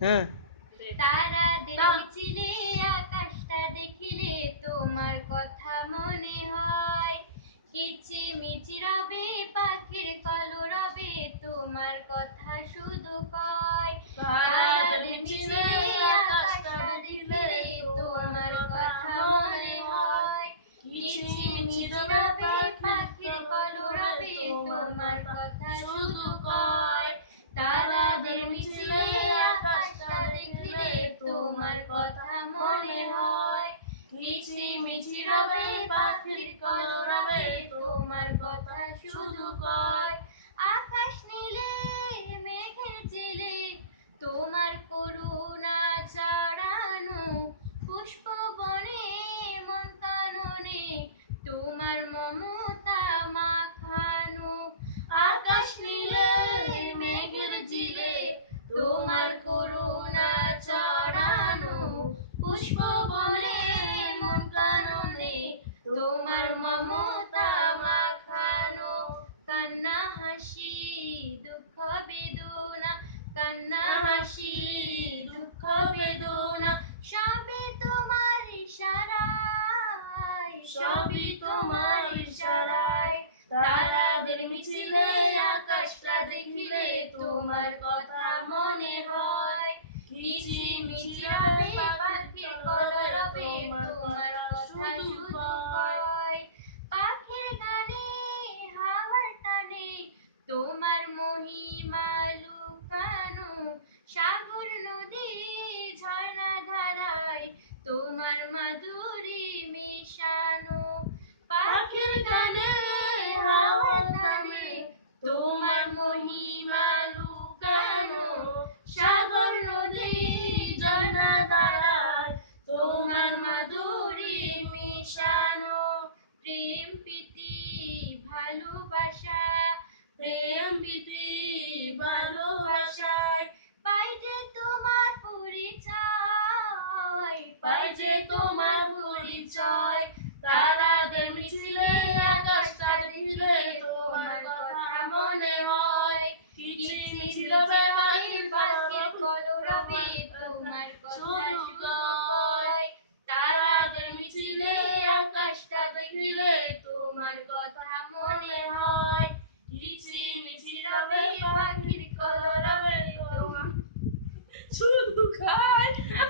हाँ।, हाँ। রবে পাখির কলরবে তোমার কথা শুধু কর Hogy voltam, mondni, hogy kicsi বিতে ভালোবাসায় পাইজে তোমার পরিচয় পাইছে তোমার পরিচয়।